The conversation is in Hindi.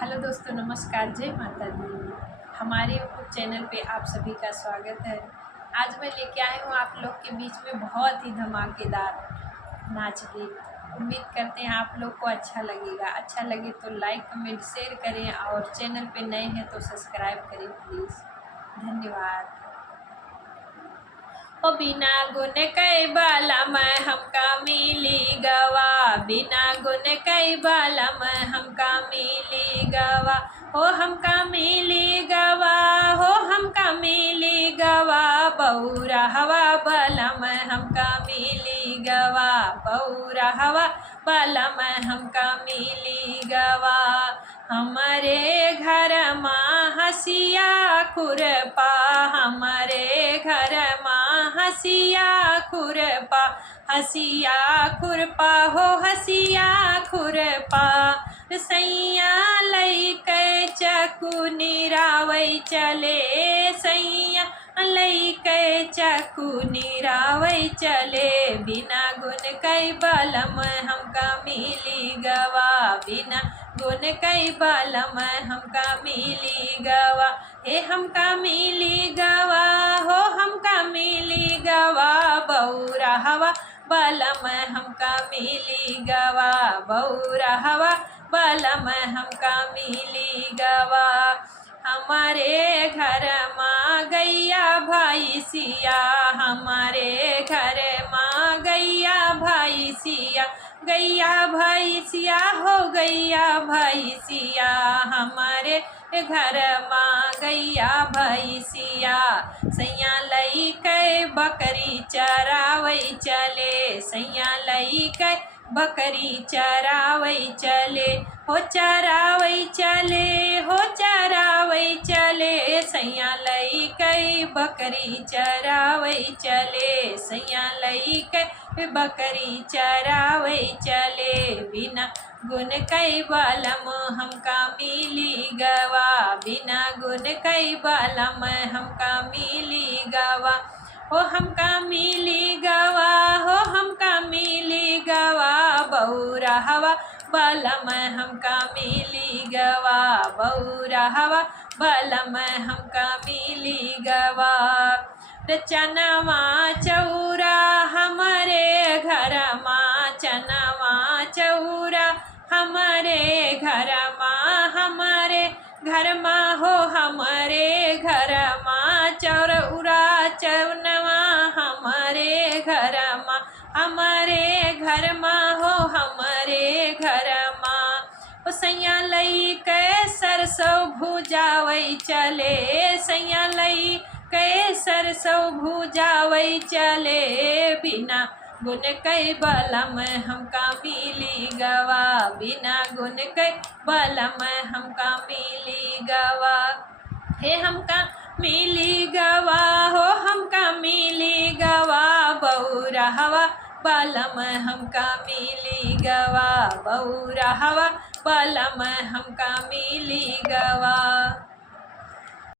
हेलो दोस्तों, नमस्कार, जय माता दी। हमारे यूट्यूब चैनल पे आप सभी का स्वागत है। आज मैं लेके आई हूँ आप लोग के बीच में बहुत ही धमाकेदार नाच गीत। उम्मीद करते हैं आप लोग को अच्छा लगेगा। अच्छा लगे तो लाइक कमेंट शेयर करें और चैनल पे नए हैं तो सब्सक्राइब करें प्लीज़। धन्यवाद। ओ बिना गुण कई बाला मैं हमका मिली गवा, बिना गुण कई बाला मैं हमका मिली गवा, हो हमका मिली गवा, हो हमका मिली गवा, बौरा हवा बाला मैं हमका मिली गवा, बौरा हवा बाला मैं हमका मिली गवा। हमारे घर माँ हसिया खुरपा, हमारे घर माँ हसिया खुरपा, हसिया खुरपा, हो हसिया खुरपा, सैया लैके चकु निरावै चले, सैया लैके चकु निरावै चले, बिना गुण कई बलम हमका मिली गवा, बिना गुण कई बलम हमका मिली गवा, हे हमका मिली गवा, हो हमका मिली गवा, बौरा हवा बलम हमका मिली गवा, बौरा हवा बलम हमका मिली गवा। हमारे घर माँ गैया भाई सिया, हमारे घर माँ गैया भाई सिया, गैया भाई सिया, हो गैया भाई सिया, हमारे घर माँ गैया भाई सिया, सैया लैके बकरी चरावै चले, सैया लैके बकरी चरावै चले, हो चरावै चले, हो चरावै चले, सैया लैके बकरी चरावै चले, सैया लैके बकरी चरावै चले, बिना गुण कई बलम हमका मिली गवा, बिना गुण कई बलम हमका मिली गवा, हो हमका मिली गवा, हो हमका मिली गवा, बौरा हवा बलम हमका मिली गवा, बौरा हवा बलम हमका मिली गवा। चनवा चौरा हमारे घर माँ, चनवा चौरा हमारे घर माँ, हमारे घर माँ, हो हमारे घर माँ, चौर उरा चनवा हमारे घर माँ, हमारे घर माँ, हो हमारे घर माँ, ओ सैया लैके सरसों भुजावै चले, सैया लैके सरसों भुजावै चले, बिना गुण कई बलम हमका मिली गवा, बिना गुण कई बलम हमका मिली गवा, हे हमका मिली गवा, हो हमका मिली गवा, बौरा हवा बलम हमका मिली गवा, बौरा हवा बलम हमका मिली गवा।